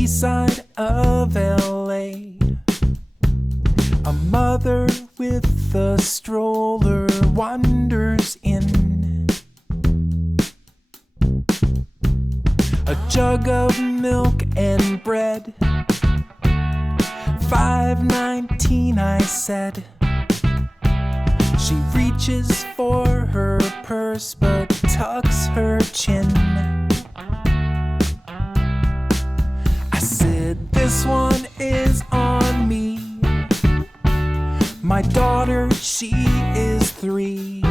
east side of LA. A mother with a stroller wanders in. A jug of milk and bread. $5.19 I said. She reaches for her purse but tucks her chin. I said, this one is on me. My daughter, she is 3.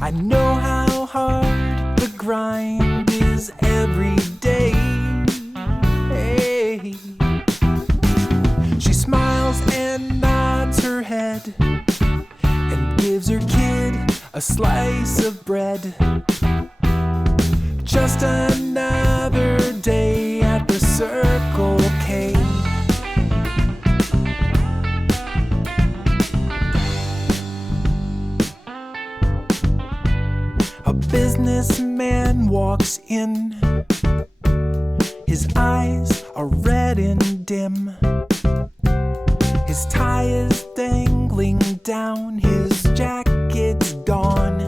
I know how hard the grind is every day. Hey. She smiles and nods her head and gives her kid a slice of bread. Just another day at the Circle K. A businessman walks in. His eyes are red and dim. His tie is dangling down, his jacket's gone.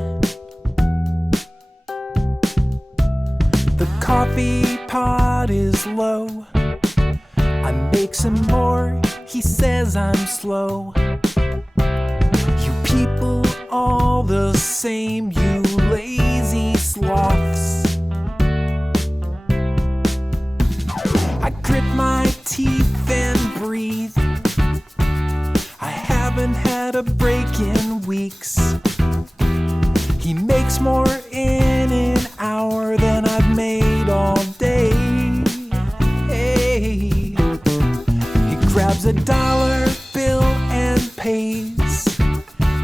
The coffee pot is low. I make some more, he says I'm slow. You people all the same, you lazy sloths. I grit my teeth and breathe. I haven't had a break in weeks. He makes more in an hour than I've made all day. Hey. He grabs a dollar bill and pays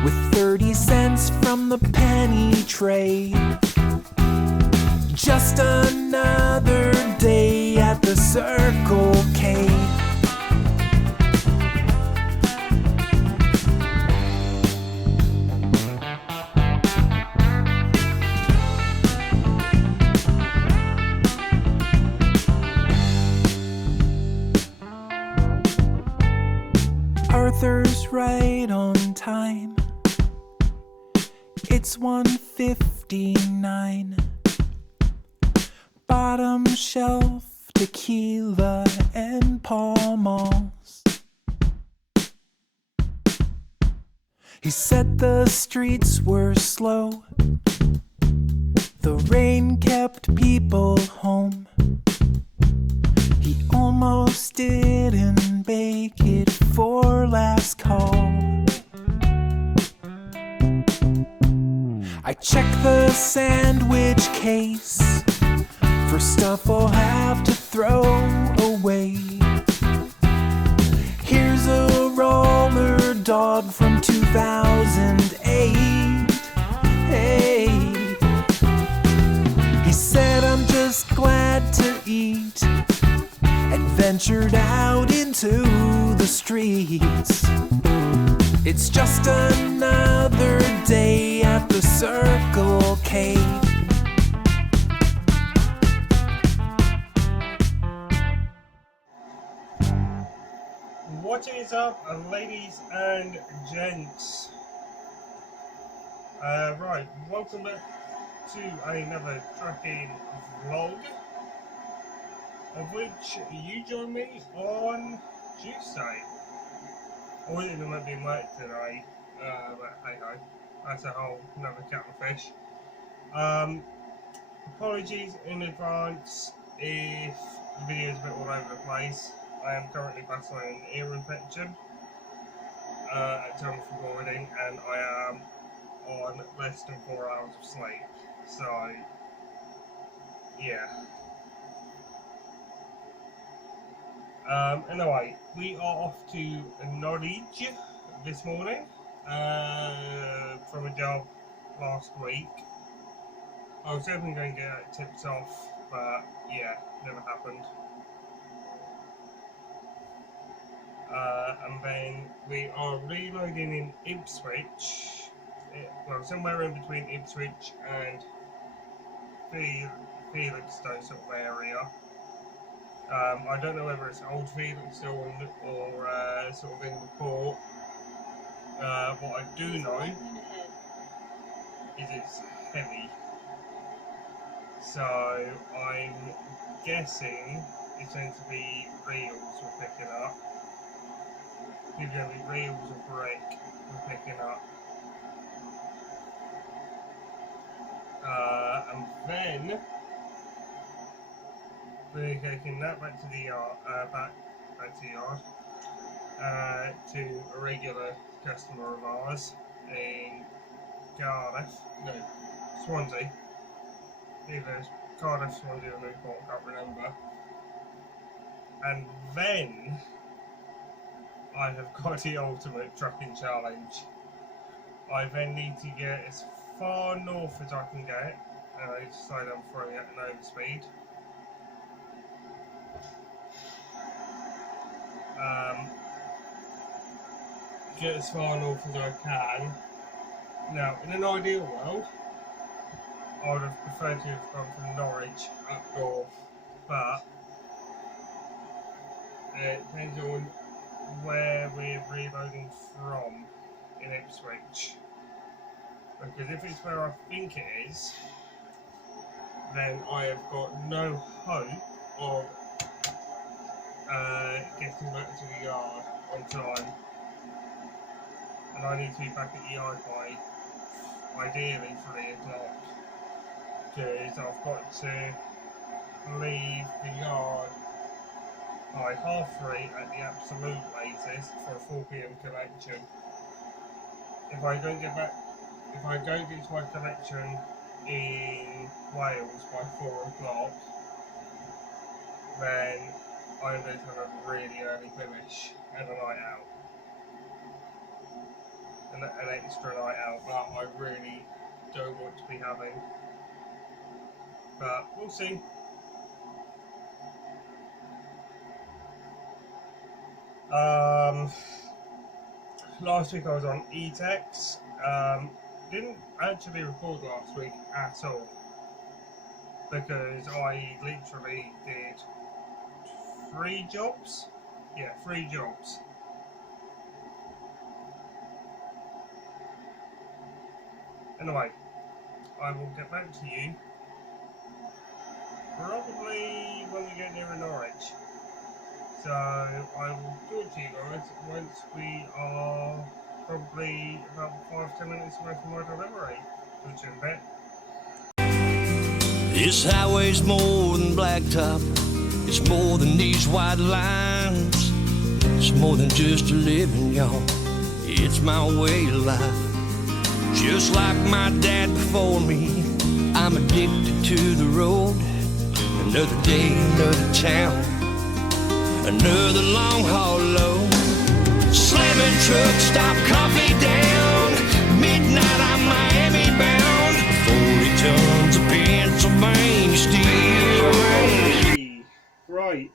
with 30 cents from the penny tray. Just another day at the Circle K. Arthur's right on time. It's 1:59. Bottom shelf tequila and Pall Malls. He said the streets were slow. The rain kept people home. He almost didn't make it for last call. I check the sandwich case for stuff I'll have to throw away. Here's a roller dog from 2008. Hey. He said, I'm just glad to eat, and ventured out into the streets. It's just another day at the Circle K. What is up, ladies and gents? Right, welcome back to another trucking vlog, of which you join me on Tuesday. I wasn't going to be work today, but hey ho, that's a whole another kettle of fish. Apologies in advance if the video is a bit all over the place. I am currently battling an ear infection at time of recording, and I am on less than 4 hours of sleep. So, yeah. Anyway, we are off to Norwich this morning from a job last week. I was hoping to get it tipped off, but yeah, never happened. And then we are reloading in Ipswich, well, somewhere in between Ipswich and Felixstowe sort of area. I don't know whether it's old feed still on, or sort of in the port. What I do know is it's heavy. So I'm guessing it's going to be reels we're picking up. It's going to be reels or brick we're picking up. And then we're taking that back to the yard, back to the yard, to a regular customer of ours in Cardiff, no, Swansea. Either Cardiff, Swansea or Newport, I can't remember. And then I have got the ultimate trucking challenge. I then need to get as far north as I can get, and I decide I'm throwing at an overspeed. Get as far north as I can. Now, in an ideal world, I would have preferred to have gone from Norwich up north, but it depends on where we're reloading from in Ipswich. Because if it's where I think it is, then I have got no hope of getting back to the yard on time. And I need to be back at the yard by ideally 3 o'clock. Because I've got to leave the yard by 3:30 at the absolute latest for a 4 PM collection. If I don't get to my collection in Wales by 4 o'clock, then I'm going to have a really early finish and a night out. An extra night out that I really don't want to be having. But we'll see. Last week I was on E-Tex. Didn't actually record last week at all because I literally did 3 jobs. Yeah, 3 jobs. Anyway, I will get back to you probably when we get near Norwich. So I will talk to you guys once we are probably about 5-10 minutes away from my delivery. Talk to you in a bit. This highway's more than blacktop. It's more than these white lines. It's more than just a living, y'all. It's my way of life. Just like my dad before me, I'm addicted to the road. Another day, another town, another long haul load. Slamming truck, stop coffee down. Midnight, I'm Miami bound. 40 tons of Pennsylvania steel. Right,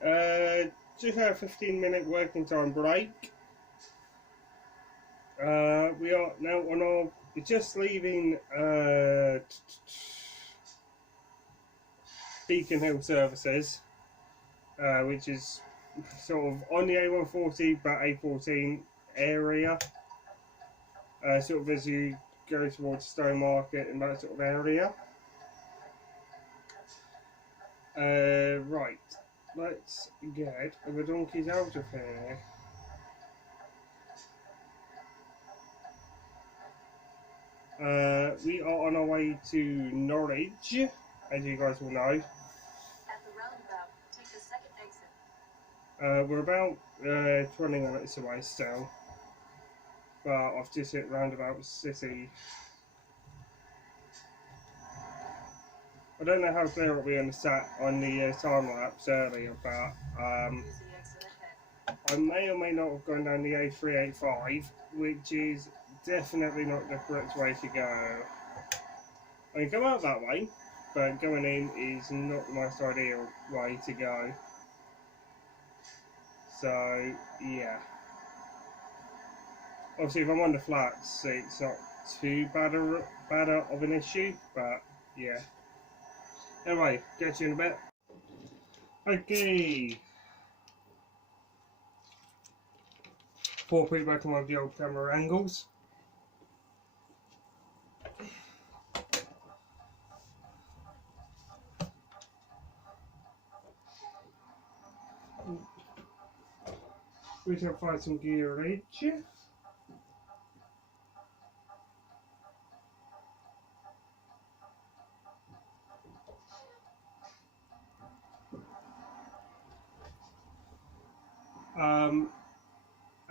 just had a 15-minute working time break. We are now on our. We're just leaving Beacon Hill Services, which is sort of on the A140 but A14 area, sort of as you go towards Stone Market and that sort of area. Right, let's get the donkeys out of here. We are on our way to Norwich, as you guys will know. At the roundabout, take the second exit. We're about 20 minutes away still, but I've just hit Roundabout City. I don't know how clear it'll be on the time lapse earlier, but Use the exit ahead. I may or may not have gone down the A385, which is definitely not the correct way to go. I can go out that way, but going in is not the most ideal way to go. So, yeah. Obviously, if I'm on the flats, it's not too bad of an issue, but yeah. Anyway, catch you in a bit. Okay. Poor feedback on one of the old camera angles. We can find some gearage.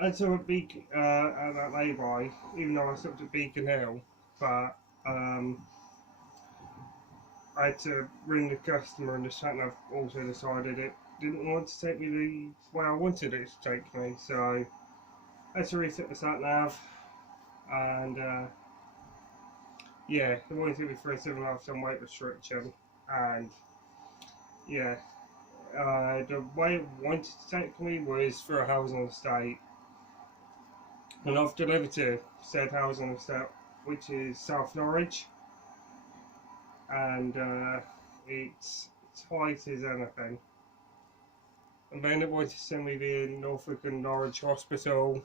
And so at at that lay-by, even though I stopped at Beacon Hill, but I had to ring the customer, and the sat nav also decided it didn't want to take me the way I wanted it to take me, so I had to reset the sat nav, and yeah, it wanted to take me for a 7.5 ton weight restriction, and yeah, the way it wanted to take me was through a housing estate, and I've delivered to said housing estate, which is South Norwich, and it's tight as anything. And then it wanted to send me to Norfolk and Norwich Hospital.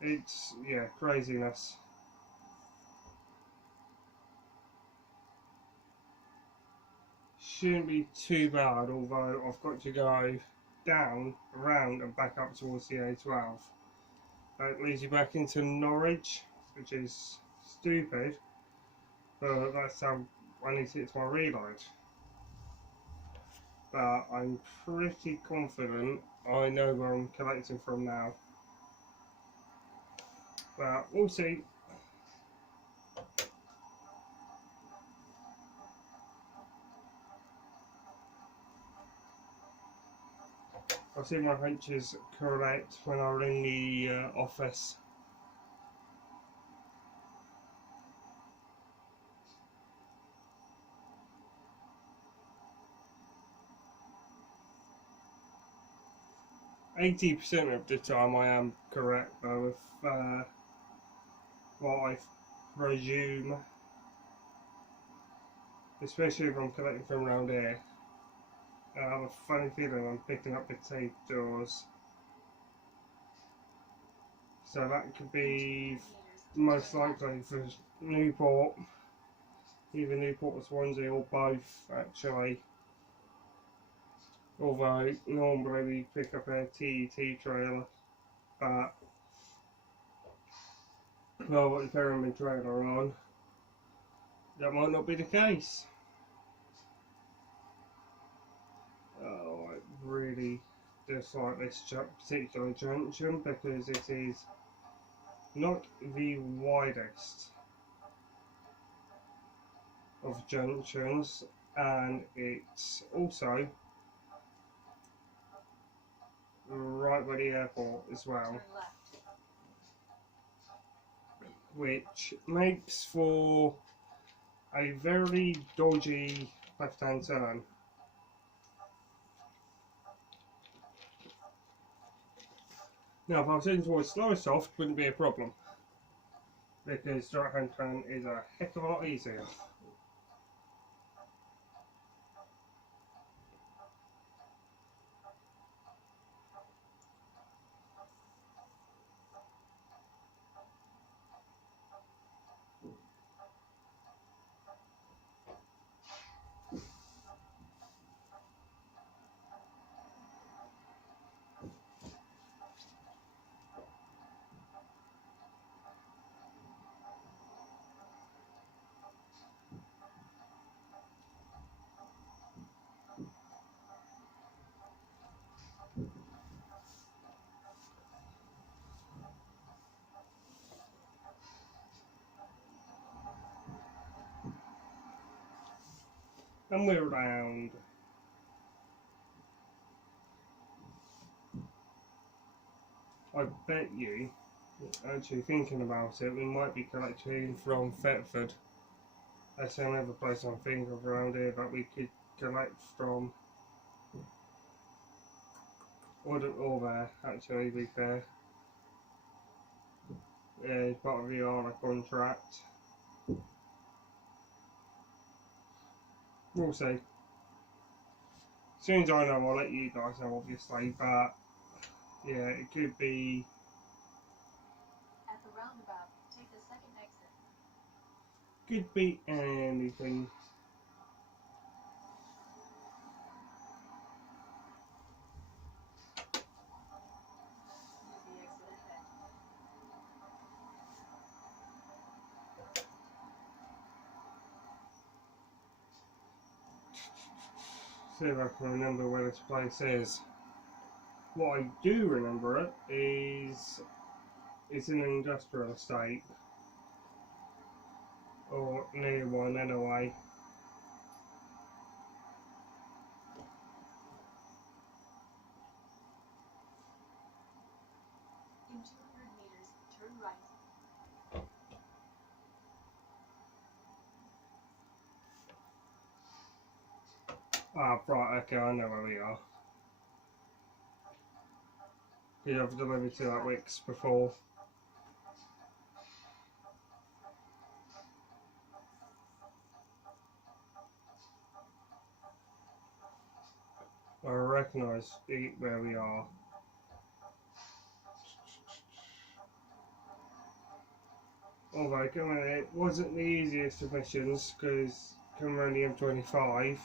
It's, yeah, craziness. Shouldn't be too bad, although I've got to go down, around and back up towards the A12. That leads you back into Norwich, which is stupid, but that's how I need to hit my reload. But I'm pretty confident I know where I'm collecting from now. But we'll see. I'll see my hunch is correct when I ring the office. %of the time I am correct though, with what I presume, especially if I'm collecting from around here. I have a funny feeling I'm picking up potatoes, so that could be most likely for Newport, either Newport or Swansea, or both actually. Although normally we pick up a TET trailer, but well, what the Ferryman trailer on, that might not be the case. Oh, I really dislike this particular junction because it is not the widest of junctions, and it's also right by the airport as well, which makes for a very dodgy left-hand turn. Now, if I was heading towards Lowestoft, wouldn't be a problem, because the right-hand turn is a heck of a lot easier. And we're round. I bet you, actually thinking about it, we might be collecting from Thetford. That's another place I'm thinking of around here that we could collect from. Or there, actually, to be fair. Yeah, it's part of the ARA contract. We'll see. soon as I know, I'll let you guys know, obviously. But yeah, it could be. At the roundabout, take the second exit. Could be anything. Use the exit ahead. See if I can remember where this place is. What I do remember it is it's in an industrial estate. Or near one anyway. In 200 meters, turn right. Ah, right, okay, I know where we are. Yeah, I've delivered to that Wix before. I recognise where we are. Although coming in, it wasn't the easiest of missions because coming around the M25,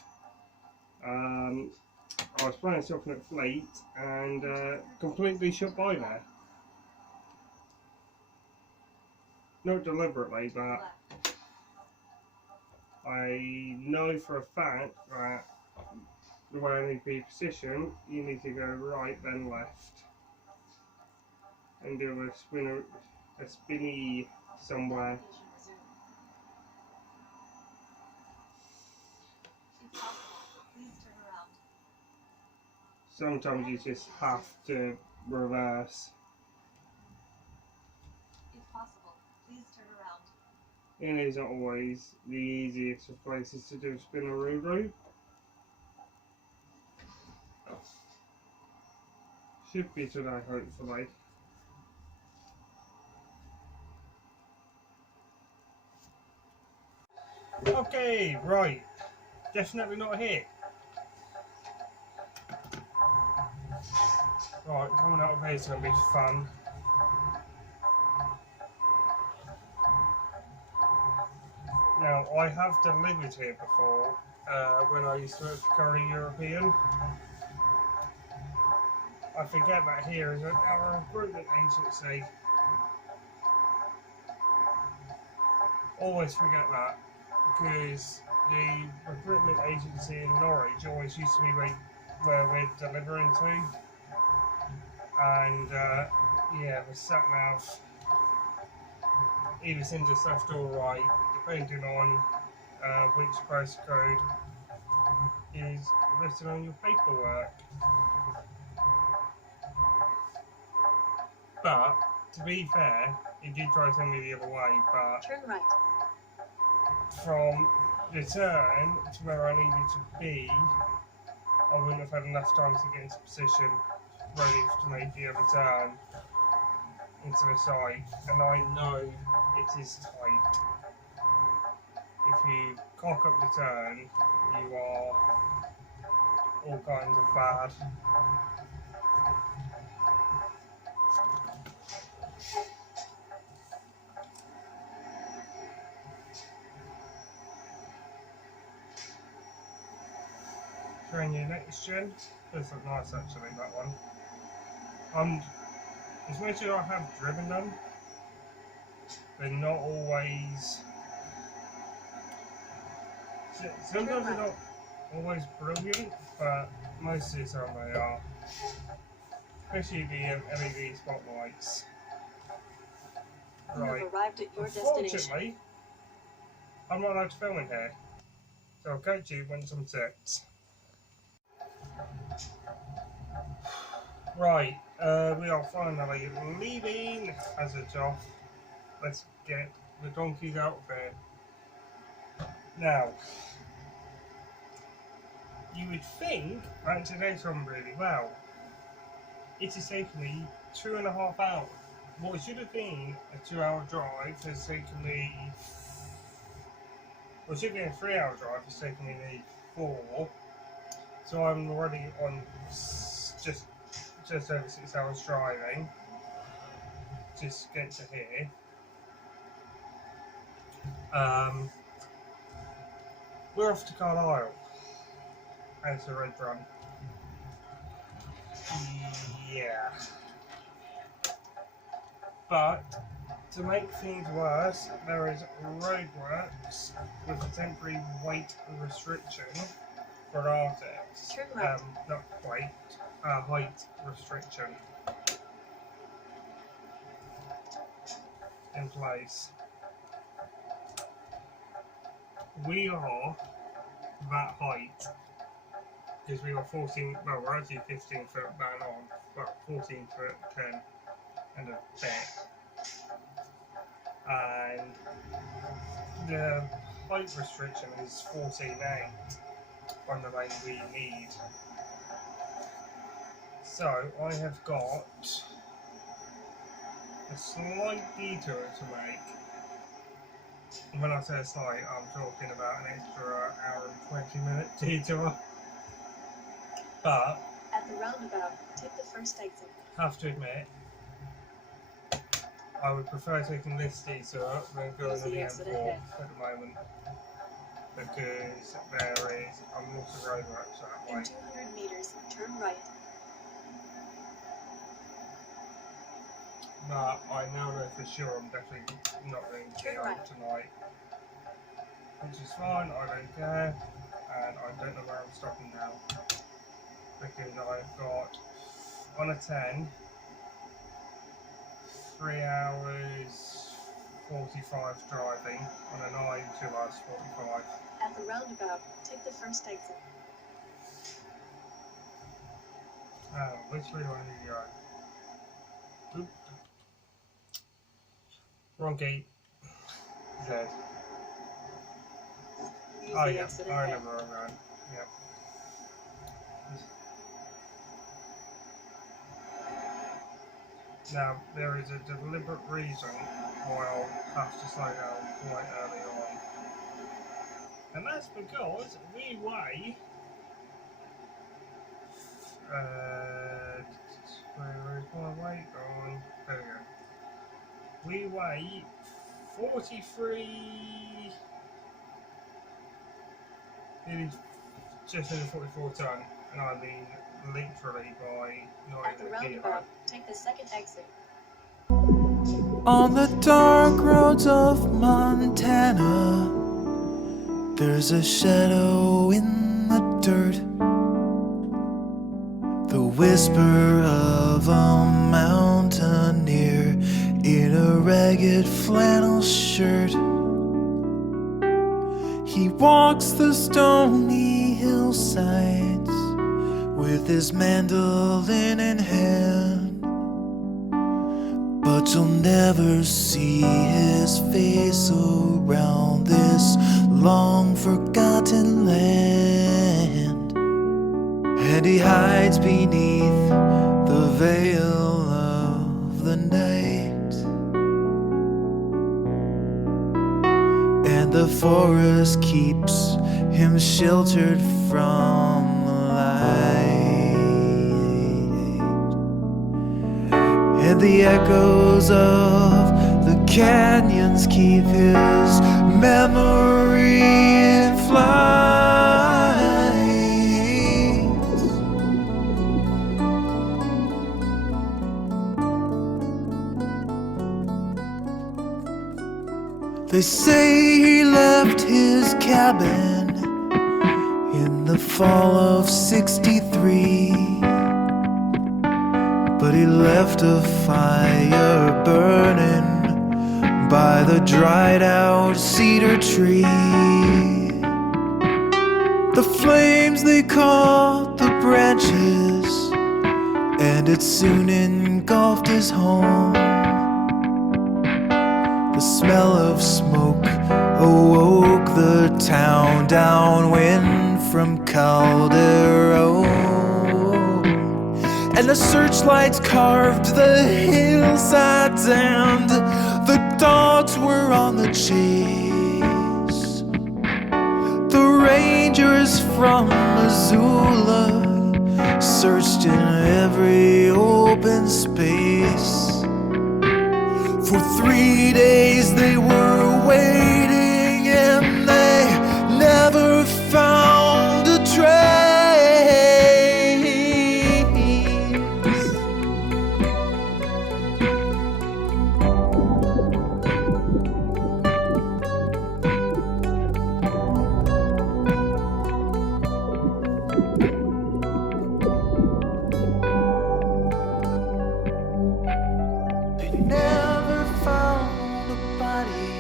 I was playing something at Fleet and completely shut by there. Not deliberately, but Left. I know for a fact that the way I need to be positioned, you need to go right then left and do a spinny somewhere. Navigation resumed. If possible, please turn around. Sometimes you just have to reverse. If possible, please turn around. It isn't always the easiest of places to do a spinaroo route. Should be today, hopefully. Okay, right. Definitely not a hit. Right, coming out of here is going to be fun. Now, I have delivered here before when I used to work for Curry European. I forget that here is our recruitment agency. Always forget that because the recruitment agency in Norwich always used to be where we're delivering to. And yeah, the sat nav either sends us left or right, depending on which postcode is written on your paperwork. But to be fair, it did try to send me the other way, but Turn right. from the turn to where I needed to be, I wouldn't have had enough time to get into position ready to make the other turn into the side, and I know it is tight. If you cock up the turn, you are all kinds of bad. Showing you next gen. Does look nice actually, that one. As much as I have driven them, they're not always. Sometimes they're not always brilliant, but most of the time they are. Especially the LED spotlights. You Right. have arrived at your destination. Unfortunately, I'm not allowed to film in here, so I'll catch you when some set. Right, we are finally leaving as a job. Let's get the donkeys out of here. Now, you would think that today's gone really well. It has taken me 2.5 hours. What should have been a 2-hour drive has taken me. Well, it should have been a 3-hour drive, has taken me 4. So I'm already on just over 6 hours driving. Just get to here. We're off to Carlisle. And it's a red run. Yeah. But to make things worse, there is roadworks with a temporary weight restriction for artists. Turn right. Not weight, height restriction in place. We are that height because we are 14. Well, we're actually 15 foot bang on, but 14 foot 10 and a bit. And the height restriction is 14.8 on the lane we need. So I have got a slight detour to make. And when I say slight, I'm talking about an extra hour and 20-minute detour. But At the roundabout, take the first exit. have to admit, I would prefer taking this detour than going Use on the the exit M4 ahead. at the moment. Because there is a lot of roadworks that way. In 200 meters, turn right. But I now know for sure I'm definitely not going to Turn be home right. tonight. Which is fine, I don't care. And I don't know where I'm stopping now. Because I've got, on a 10, 3 hours 45 driving. On a 9, 2 hours 45. At the roundabout, take the first exit. Which way do I need to go? Oop. Wrong gate. Z. Use Oh the yeah, exit I ahead. remember where I'm going. Yep. Now, there is a deliberate reason why I'll have to slow down quite early on. And that's because we weigh... where's my weight gone? There we go. We weigh 43... It is just under 44 ton, and I mean literally by not At the even a kilo. roundabout, take the second exit. On the dark roads of Montana, there's a shadow in the dirt, the whisper of a mountaineer in a ragged flannel shirt. He walks the stony hillsides with his mandolin in hand, but you'll never see his face around this long forgotten land. And he hides beneath the veil of the night, and the forest keeps him sheltered from the light. And the echoes of the canyons keep his memory in flight. They say he left his cabin in the fall of '63, but he left a fire burning by the dried out cedar tree. The flames, they caught the branches, and it soon engulfed his home. The smell of smoke awoke the town downwind from Calderon, and the searchlights carved the hillsides, and the dogs were on the chase. The rain rangers from Missoula searched in every open space. For 3 days they were waiting and they never found a trace. They never found a body,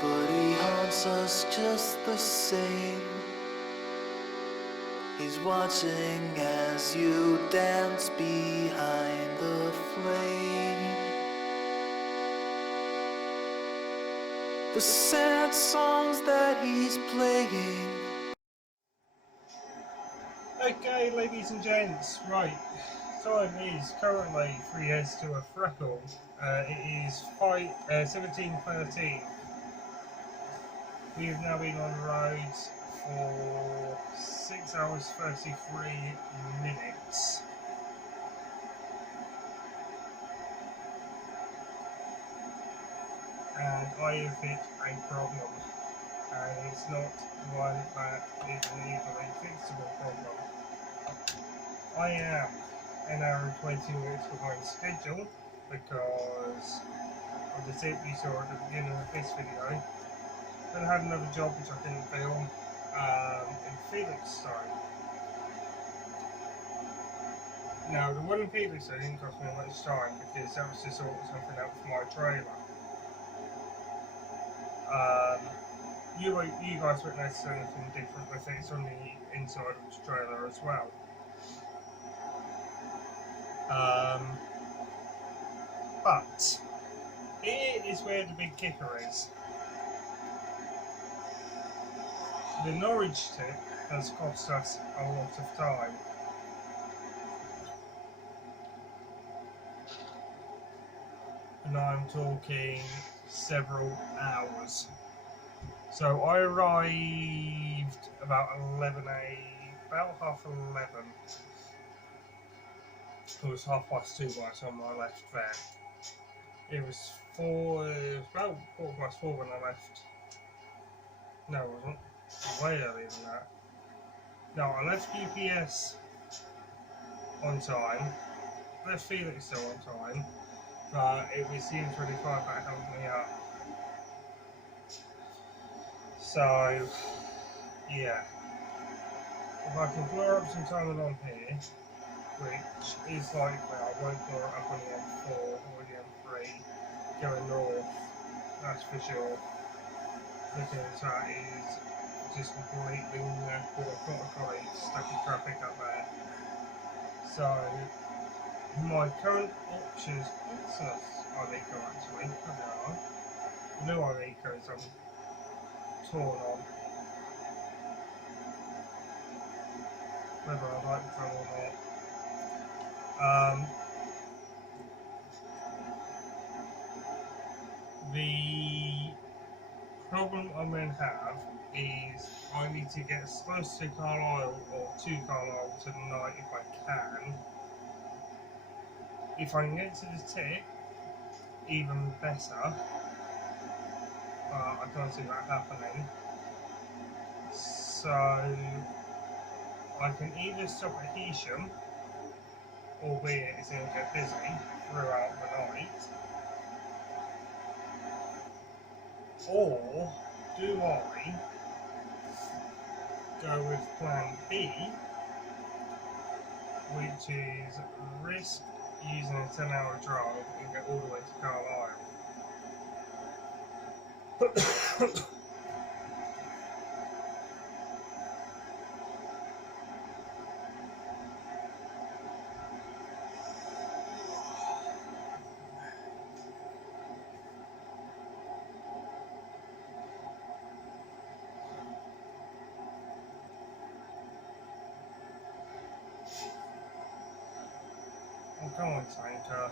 but he haunts us just the same. He's watching as you dance behind the flame. The sad songs that he's playing. Okay, ladies and gents, right. Time is currently 3 years to a freckle. It is 17:13. We have now been on the road for 6 hours 33 minutes. And I have hit a problem. And it's not one that is an easily fixable problem. I am an hour and 20 minutes behind schedule because of the tip you saw at the beginning of this video. Then I had another job which I didn't film in Felix time. Now the one in Felix didn't cost me much time because that was to sort something out for my trailer. You guys won't notice anything different with it. It's on the inside of the trailer as well. But here is where the big kicker is. The Norwich tip has cost us a lot of time. And I'm talking several hours. So I arrived about about half 11. It was 2:30 by the time I left there. It was about 4:15 when I left. No, it wasn't. Way earlier than that. No, I left UPS on time. Left Felix still on time. But it was the M25 that held me up. So, yeah. If I can blur up some time along here, which is likely, I won't blur it up on the M4 or the M3 going north, that's for sure. Because that is just completely knackered. I've got a colleague stuck in traffic up there. So, my current options, what's this Iveco actually? No Ivecos I'm torn on. Whether I like them or not. The problem I'm going to have is I need to get as close to Carlisle or to Carlisle tonight if I can. If I can get to the tip, even better. I can't see that happening. So I can either stop at Hesham, albeit it's going to get busy throughout the night, or do I go with plan B, which is risk using a 10-hour drive and get all the way to Carlisle. Oh, come on, Tanker.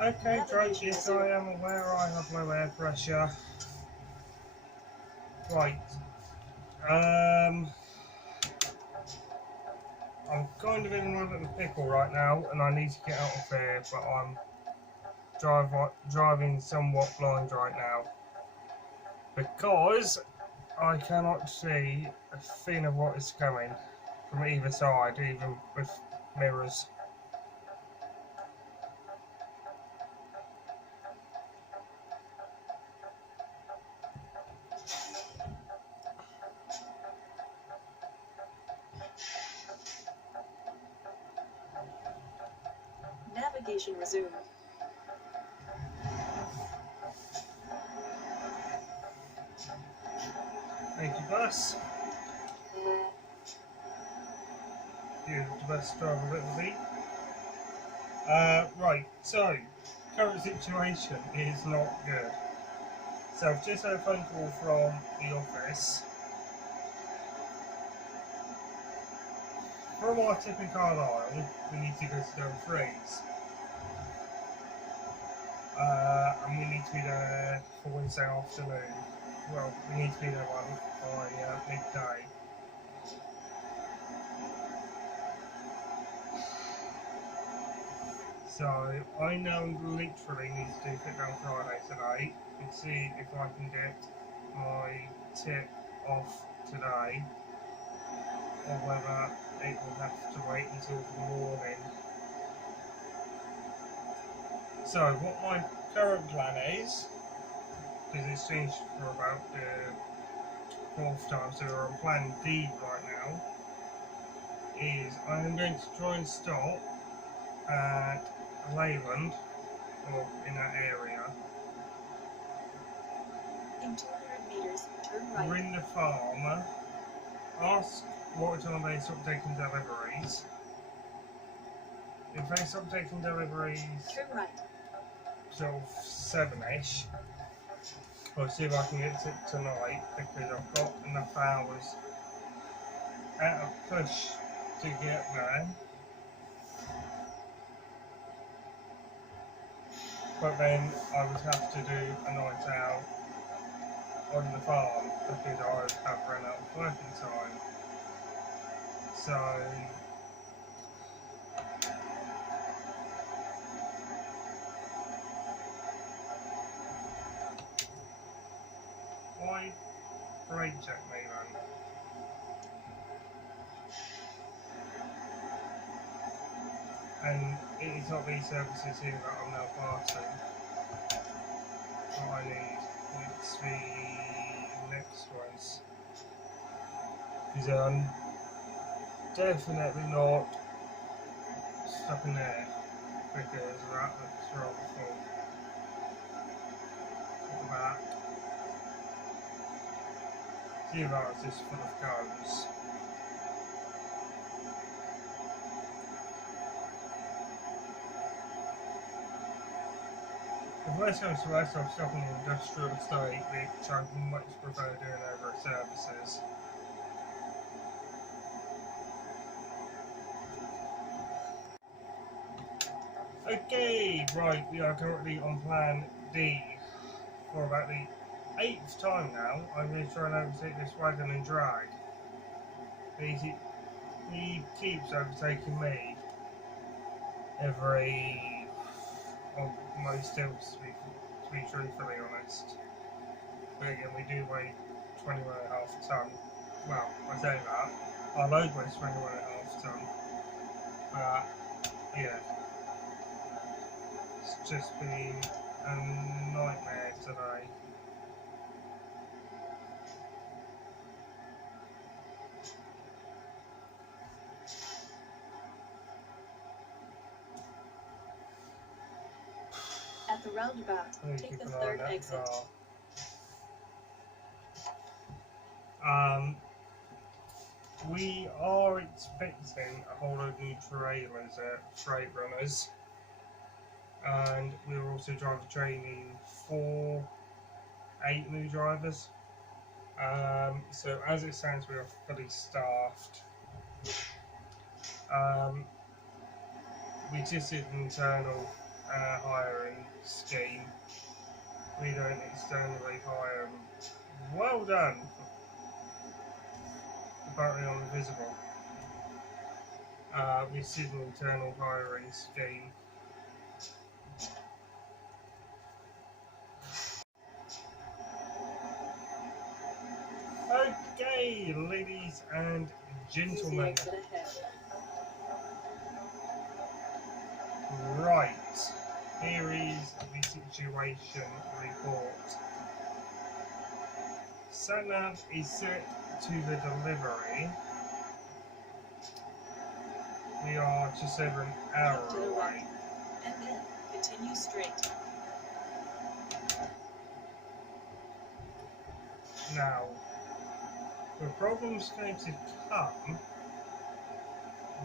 Okay, great. Yes, I am aware I have low air pressure. Right. I'm kind of in a little bit of a pickle right now, and I need to get out of here, but I'm driving somewhat blind right now because I cannot see a thing of what is coming from either side, even with mirrors. Navigation resumed. Thank you, bus. You're the best driver that will be. Right, so current situation is not good. So I've just had a phone call from the office. From our tip in Carlisle, we need to go to Zone 3s. And we need to be there for Wednesday afternoon. Well, we need to be there by midday. So I now literally need to do Fit Down Friday today and see if I can get my tip off today, or whether it will have to wait until the morning. So what my current plan is, because it's changed for about the 4th time, so we're on plan D right now, is I am going to try and stop at Leyland, or in that area. In 200 meters, turn right. Ring the farm, ask what time they stop taking deliveries. If they stop taking deliveries Turn right. sort of 7ish, I'll see if I can get it tonight, because I've got enough hours at a push to get there. But then I would have to do a night out on the farm because I would have run out of working time. So why brake check me then? And it is not these services here that I'm now passing. What I need, it's the next ones. Because I'm definitely not stuck in there, because that looks rather full. At the back. See if that's just full of goes. If worst comes to worst, I'm stuck in an industrial estate, which I much prefer doing over at services. Okay, right, we are currently on plan D for about the 8th time now. I'm going to try and overtake this wagon and drag. He keeps overtaking me every, most times, to be truthfully honest. But again, we do weigh 21.5 tonne. Well, I say that. Our load weighs 21.5 tonne. But, yeah. It's just been a nightmare today. At the roundabout, take the 3rd exit. We are expecting a whole load of new trailers at Freight Runners, and we're also driver training for 8 new drivers. So as it stands, we are fully staffed. We just did an internal hiring scheme. We don't externally hire them. Well done. Apparently invisible. We see the internal hiring scheme. Okay, ladies and gentlemen. Right, here is the situation report. Satnav is set to the delivery. We are just over an hour away. And then continue straight. Now, the problem's going to come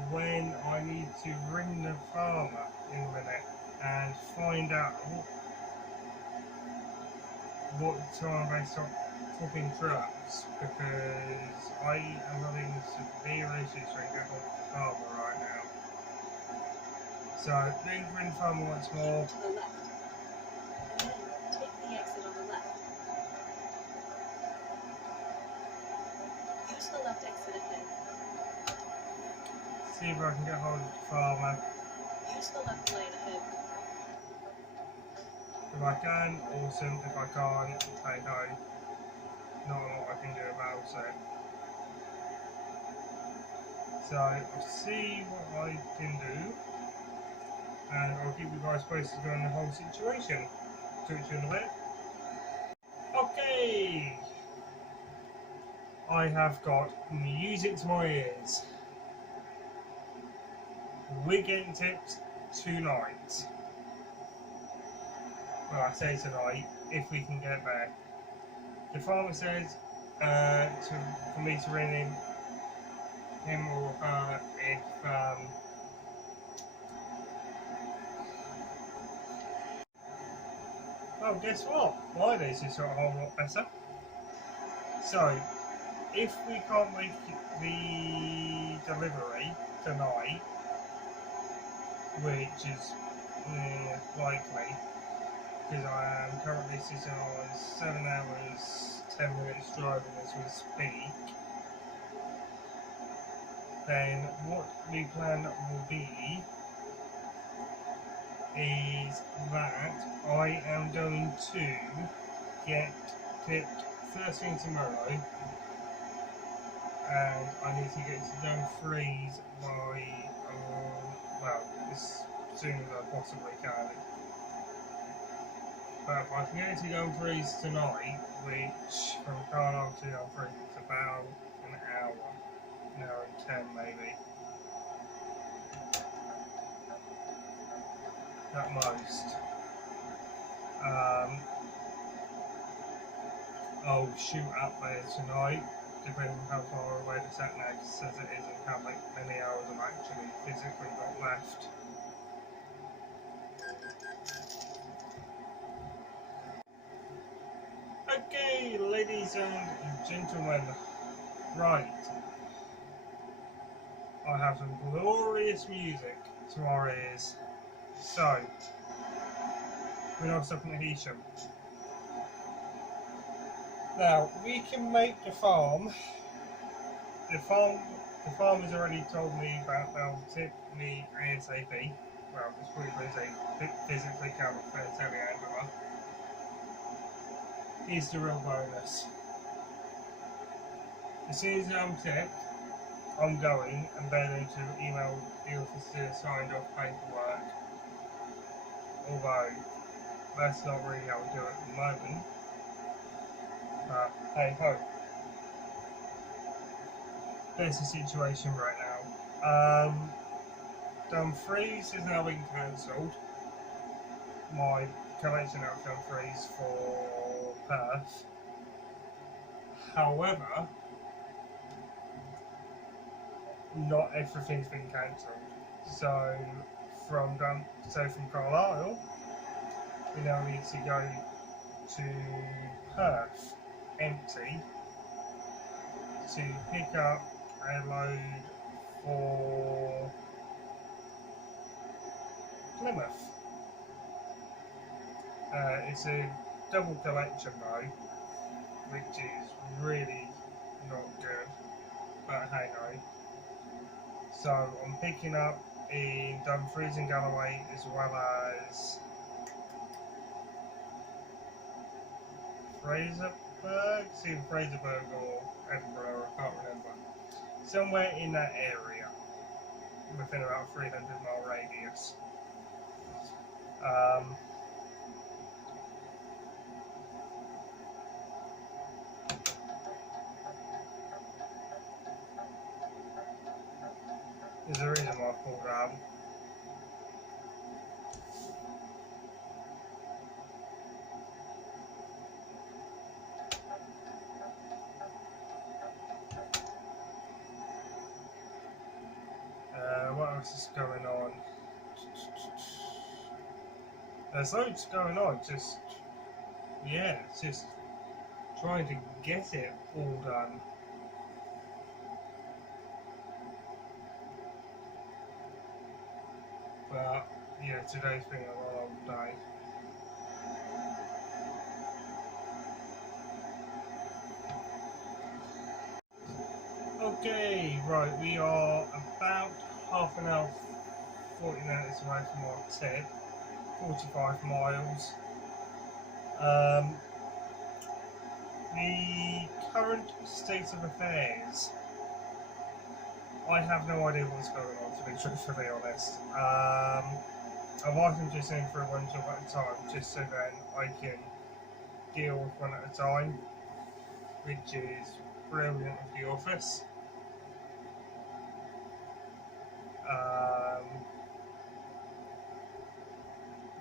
when I need to ring the farmer in a minute and find out what time they stop tipping trucks, because I am having severe issues trying to get hold of the farmer right now. So, then ring the farmer once more. To the left. And then take the exit on the left. Use the left exit ahead. See if I can get hold of the farmer. Use the left lane ahead. If I can, awesome. If I can't, hey ho. Not a lot I can do about it. So, I'll see what I can do. And I'll keep you guys posted on the whole situation. Talk to you in a bit. Okay! I have got music to my ears. We're getting tipped tonight. Well, I say tonight, if we can get there. The farmer says for me to ring him or her if well, guess what? My days is a whole lot better. So, if we can't make the delivery tonight, which is likely, because I am currently sitting on 7 hours, 10 minutes driving as we speak, then what the plan will be is that I am going to get tipped first thing tomorrow, and I need to get to Dumfries by, well, as soon as I possibly can. But if I can get to Dumfries tonight, which from Carlisle to Dumfries is about an hour and 10 maybe, at most. I'll shoot up there tonight, depending on how far away the sat-nav says it is and how many hours I've actually physically got left. Okay, ladies and gentlemen, right. I have some glorious music to our ears. So, we're now stopping at Hesham. Now, we can make the farm. The farmer's already told me about they'll tip me ASAP. Well, it's probably they physically can't fair telehandler. Here's the real bonus. As soon as I'm tipped, I'm going and they're going to email the officer signed off paperwork. Although that's not really how we do it at the moment. But hey ho. There's the situation right now. Dumfries has now been cancelled. My collection out of Dumfries for Perth. However, not everything's been cancelled. So from Carlisle, we now need to go to Perth empty to pick up a load for Plymouth. It's a double collection though, which is really not good, but hey ho. So I'm picking up in Dumfries and Galloway as well as Fraserburgh, it's either Fraserburgh or Edinburgh, I can't remember. Somewhere in that area, within about 300-mile radius. There's a reason why I pulled out. What else is going on? There's loads going on, just, yeah, it's just trying to get it all done. But, yeah, today's been a long day. Okay, right, we are about half an hour, 40 minutes away from our tip, 45 miles. The current state of affairs, I have no idea what's going on, to be truthfully honest. I've asked them just in for one job at a time, just so then I can deal with one at a time, which is brilliant with the office.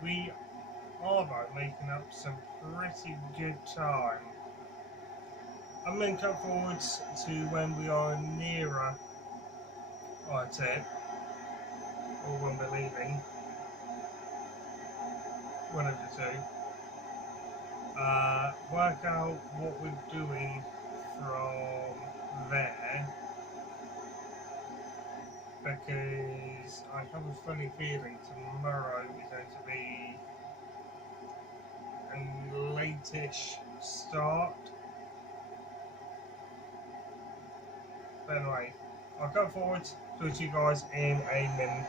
We are though making up some pretty good time. I'm going to cut forwards to when we are nearer our tip, or when we're leaving, one of the two. Work out what we're doing from there, because I have a funny feeling tomorrow is going to be a late-ish start. But anyway, I'll go forward to you guys in a minute.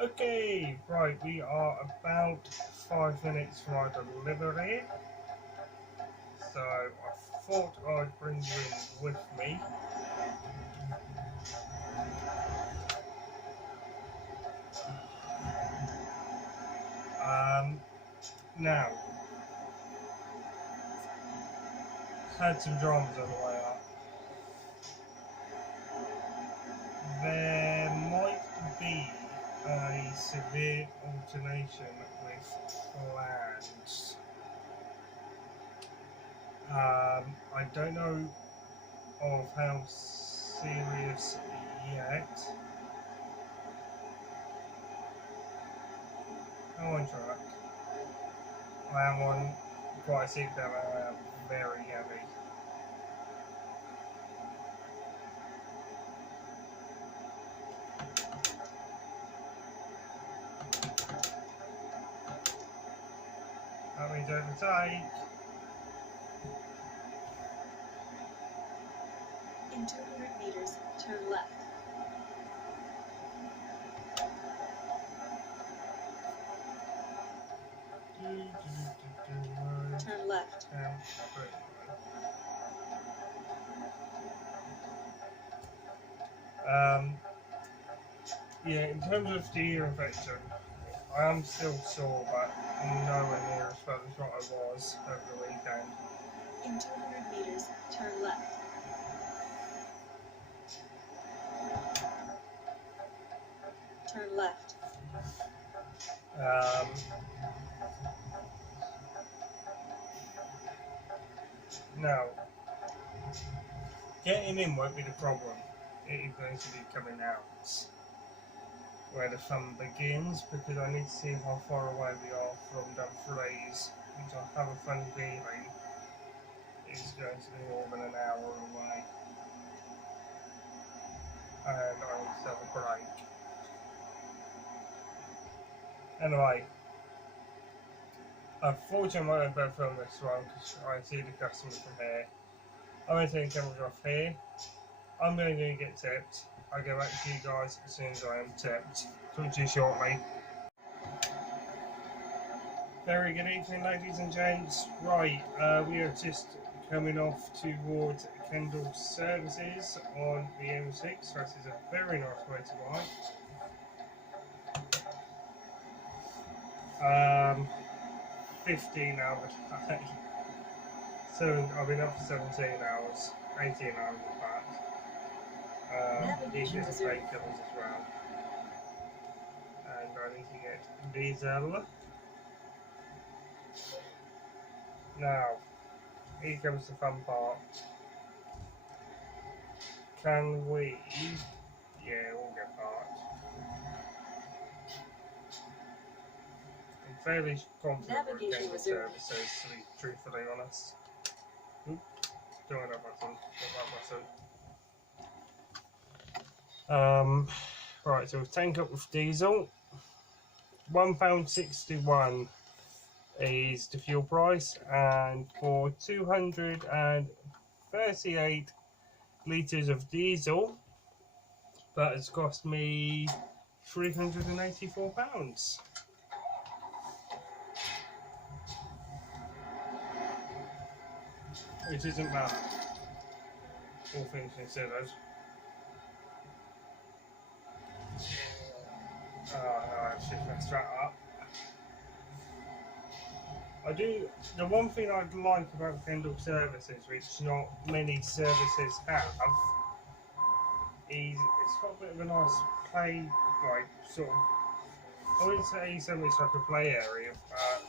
Okay, right, we are about 5 minutes from our delivery. So I thought I'd bring you in with me. Now, had some dramas on the way up. There might be a severe alternation with plans. I don't know of how serious yet. I'm on track. I am on quite a seat that I am very heavy. That means overtake. In 200 meters, turn left. Turn left. Yeah, in terms of the ear infection, I am still sore, but nowhere near as bad as what I was over the weekend. In 200 meters, turn left. Turn left. Now, getting in won't be the problem. It is going to be coming out where the fun begins, because I need to see how far away we are from Dumfries, which I have a funny feeling is going to be more than an hour away. And I need to have a break. Anyway, Unfortunately, I won't be able to film this one because I see the customer from here. I'm going to take the camera off here. I'm going to get tipped. I'll get back to you guys as soon as I am tipped. Talk to you shortly. Very good evening, ladies and gents. Right, we are just coming off towards Kendall Services on the M6. This is a very nice motorbike. 15 hour day. So I've been up for 17 hours, 18 hours in fact. These are the painkillers as well. And I need to get diesel. Now, here comes the fun part. Can we? Yeah, we'll get parts. I'm fairly confident we're getting services, to be truthfully honest. Oop, don't want that button. Not that button. Right, so we'll tank up with diesel. £1.61 is the fuel price, and for 238 litres of diesel, that has cost me £384. Which isn't bad, all things considered. Oh no, I should mess that up. The one thing I'd like about Kendall Services, which not many services have, is it's got a bit of a nice play, like sort of, I wouldn't say so much like a play area, but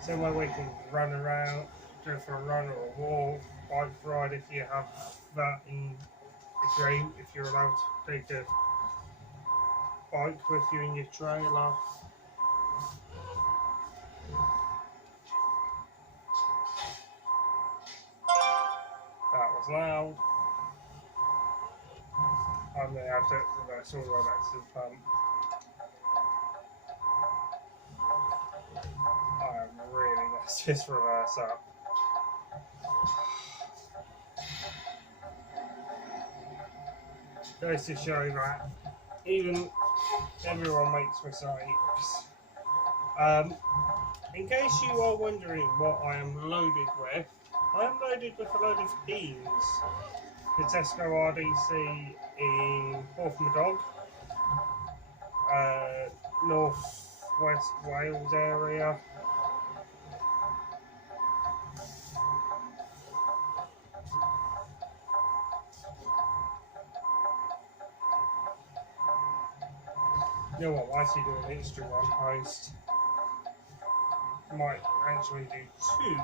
somewhere we can run around, go for a run or a walk, bike ride if you have that in the game, if you're allowed to take a bike with you in your trailer. That was loud. I'm going to have to reverse all the way back to the pump. I am really messed this reverse up. Goes to show that even everyone makes mistakes. In case you are wondering what I am loaded with, I am loaded with a load of beans. The Tesco RDC in Porthmadog, North West Wales area. You know what, why is he doing an Instagram post? Might actually do two.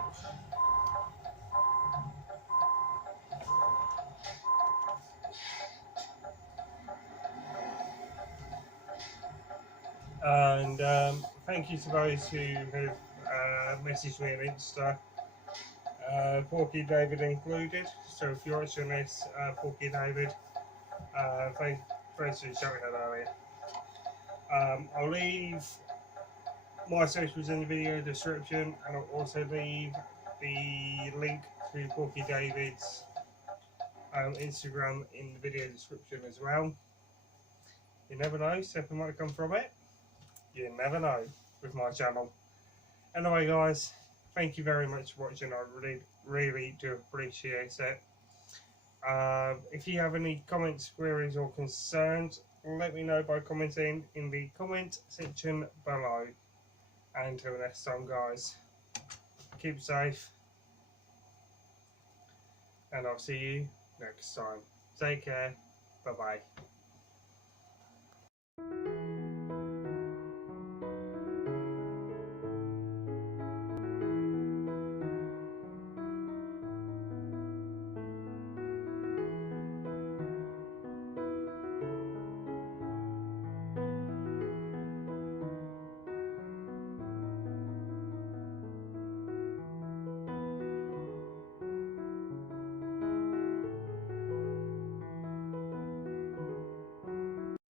And thank you to those who have messaged me on Insta, Porky David included. So if you're watching this, Porky David, thanks for shouting that earlier. I'll leave my socials in the video description, and I'll also leave the link to Porky David's Instagram in the video description as well. You never know, something might come from it. You never know with my channel. Anyway guys, thank you very much for watching. I really do appreciate it. If you have any comments, queries or concerns, let me know by commenting in the comment section below. And until next time guys, keep safe, and I'll see you next time. Take care, bye bye.